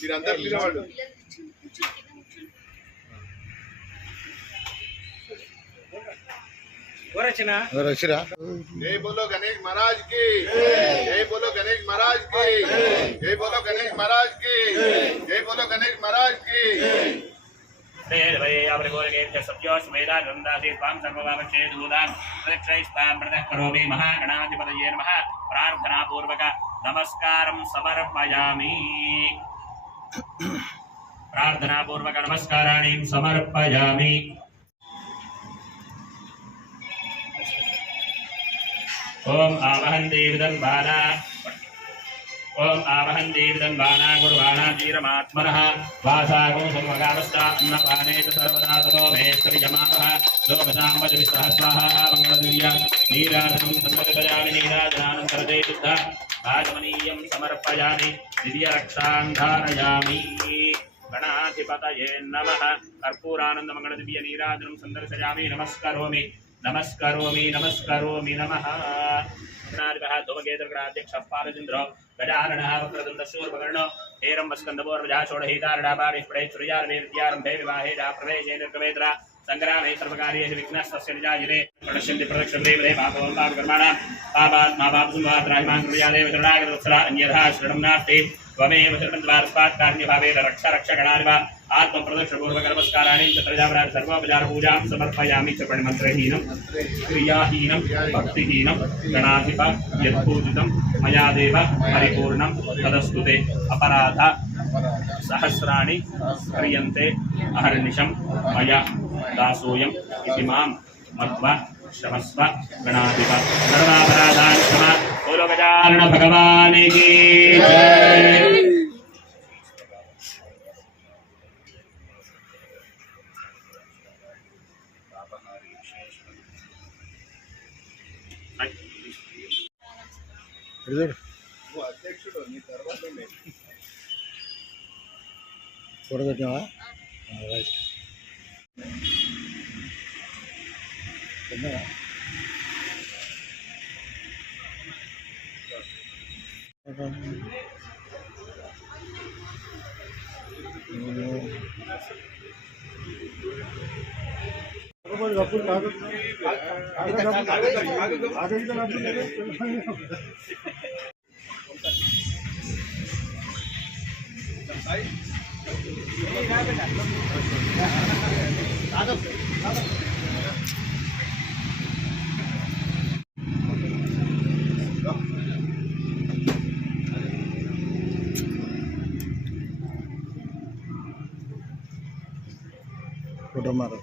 మీరందరూ నిలబడు. जय बोलो गणेश महाराज की, जय बोलो गणेश महाराज की, जय बोलो गणेश महाराज की, जय बोलो गणेश महाराज की। महागणाधिपतये नमः। प्रार्थना पूर्वक नमस्कारं समर्पयामि। प्रार्थना पूर्वक नमस्काराणि समर्पयामि। ओम आवहं देवदं बाला, ओम आवहं देवदं बाला गुरुबाणा धीरमात्मनः वासागो समगावस्ता अन्नपाने च सर्वदा ततो मेष्टविजमानः लोकसाम्बजविसहस्राः मङ्गलदिव्या नीराजनं सम्मतिपयामि नीराजनानन्तरते शुद्ध आगमनीयं समर्पयामि दिव्यरक्षां धारयामि। गणाधिपतये नमः। कर्पूरानन्दमङ्गलदिव्य नीराजनं सन्दर्शयामि। नमस्करोमि नमस्करोमि नमस्करोमि नमः। धूमकेतुर्गणाध्यक्ष पालचन्द्रो गजाननः वक्रतुण्डशूर्पकर्णो हेरम्बस्कन्दपूर्वजा षोडशीतारडापारिष्पडेच्छुर्यारम्भे विवाहे प्रवेशे निर्गमेत्र संग्रामे सर्वकार्येषु विघ्नस्तस्य निजायते प्रणश्यन्ति प्रदक्षिणे पापं पापकर्माणां पापात्मा पापसंवात्राहिमां कुर्यादेव शरणागतवत्सला अन्यथा शरणं नास्ति त्वमेव शरणद्वारस्मात् कार्यभावेन रक्ष रक्षगणानि वा आत्मप्रदक्षिणपूर्वक नमस्काराणि प्रजापराधि सर्वोपचारपूजां समर्पयामि च प्रणमन्त्रहीनं क्रियाहीनं भक्तिहीनं गणाधिप यत्पूजितं मया देव परिपूर्णं तदस्तु ते। अपराध सहस्राणि क्रियन्ते अहर्निशं मया दासोऽयम् इति मां मत्वा क्षमस्व गणाधिप। सर्वापराधान् क्षमा। बोलो गजानन भगवान् की जय। అధ్యక్షుడు నీ తర్వాత చూడబెట్టావా? రైట్. फोटो मारो।